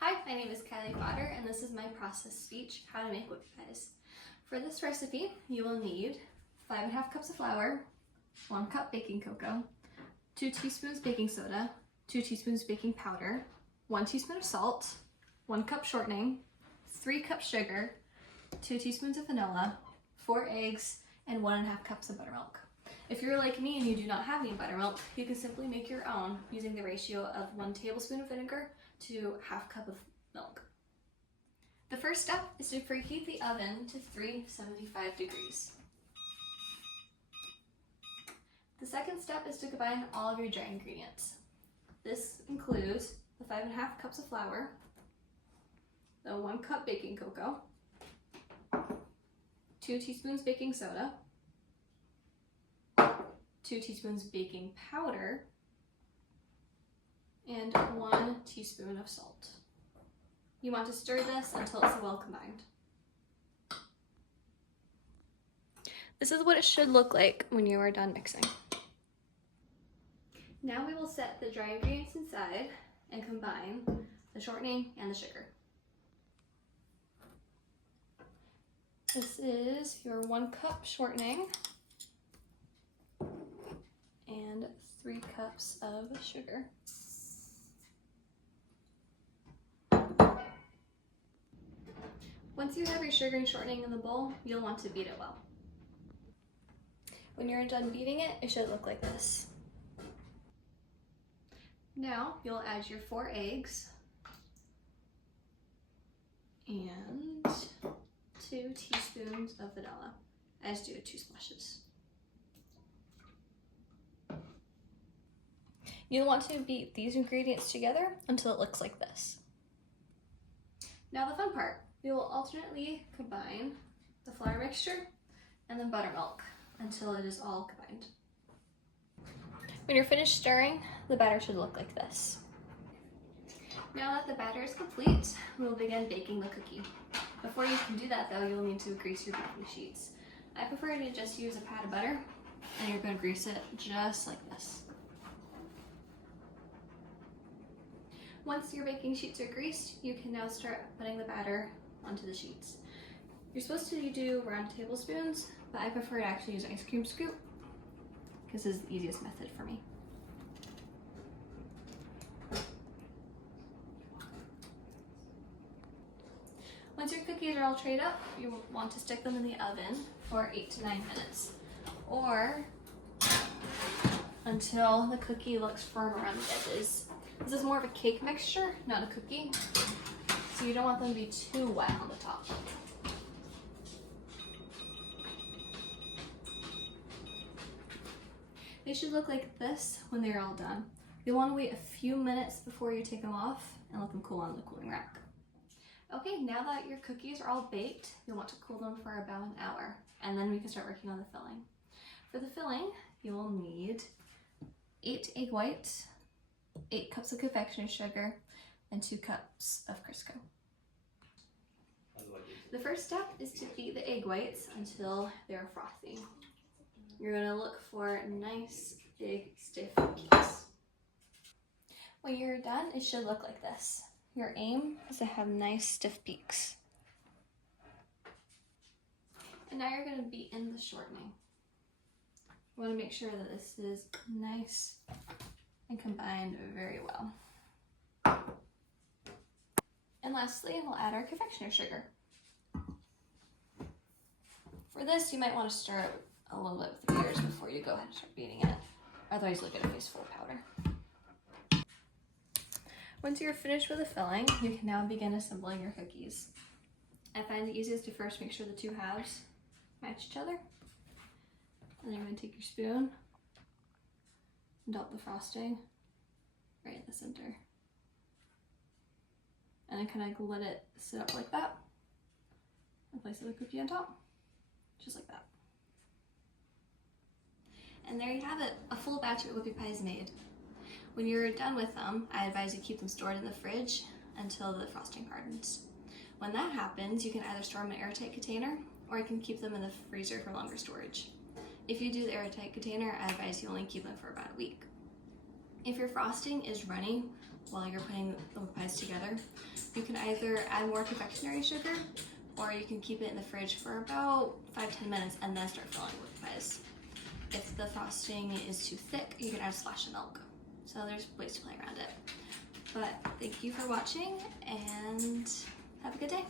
Hi, my name is Kylie Potter, and this is my process speech, how to make whoopie pies. For this recipe, you will need 5½ cups of flour, 1 cup baking cocoa, 2 teaspoons baking soda, 2 teaspoons baking powder, 1 teaspoon of salt, 1 cup shortening, 3 cups sugar, 2 teaspoons of vanilla, 4 eggs, and 1½ cups of buttermilk. If you're like me and you do not have any buttermilk, you can simply make your own using the ratio of 1 tablespoon of vinegar to ½ cup of milk. The first step is to preheat the oven to 375 degrees. The second step is to combine all of your dry ingredients. This includes the 5½ cups of flour, the 1 cup baking cocoa, 2 teaspoons baking soda, 2 teaspoons baking powder, and 1 teaspoon of salt. You want to stir this until it's well combined. This is what it should look like when you are done mixing. Now we will set the dry ingredients inside and combine the shortening and the sugar. This is your 1 cup shortening and 3 cups of sugar. Once you have your sugar and shortening in the bowl, you'll want to beat it well. When you're done beating it, it should look like this. Now you'll add your 4 eggs and 2 teaspoons of vanilla. I just do 2 splashes. You'll want to beat these ingredients together until it looks like this. Now the fun part. We will alternately combine the flour mixture and the buttermilk until it is all combined. When you're finished stirring, the batter should look like this. Now that the batter is complete, we'll begin baking the cookie. Before you can do that though, you'll need to grease your baking sheets. I prefer to just use a pat of butter, and you're going to grease it just like this. Once your baking sheets are greased, you can now start putting the batter onto the sheets. You're supposed to do round tablespoons, but I prefer to actually use ice cream scoop because this is the easiest method for me. Once your cookies are all trays up, you will want to stick them in the oven for 8 to 9 minutes, or until the cookie looks firm around the edges. This is more of a cake mixture, not a cookie, so you don't want them to be too wet on the top. They should look like this when they're all done. You'll want to wait a few minutes before you take them off and let them cool on the cooling rack. Okay, now that your cookies are all baked, you'll want to cool them for about an hour, and then we can start working on the filling. For the filling, you will need 8 egg whites, 8 cups of confectioner's sugar, and 2 cups of Crisco. The first step is to beat the egg whites until they're frothy. You're going to look for nice, big, stiff peaks. When you're done, it should look like this. Your aim is to have nice, stiff peaks. And now you're going to beat in the shortening. You want to make sure that this is nice and combined very well. And lastly, we'll add our confectioner's sugar. For this, you might want to stir it a little bit with the beaters before you go ahead and start beating it. Otherwise, you'll get a face full of powder. Once you're finished with the filling, you can now begin assembling your cookies. I find it easiest to first make sure the 2 halves match each other. And then you're going to take your spoon and dot the frosting right in the center. And then kind of let it sit up like that. And place the cookie on top, just like that. And there you have it, a full batch of whoopie pies made. When you're done with them, I advise you keep them stored in the fridge until the frosting hardens. When that happens, you can either store them in an airtight container, or you can keep them in the freezer for longer storage. If you do the airtight container, I advise you only keep them for about a week. If your frosting is runny while you're putting the whipped pies together. You can either add more confectionery sugar, or you can keep it in the fridge for about 5-10 minutes and then start filling whipped pies. If the frosting is too thick, you can add a splash of milk. So there's ways to play around it. But thank you for watching and have a good day.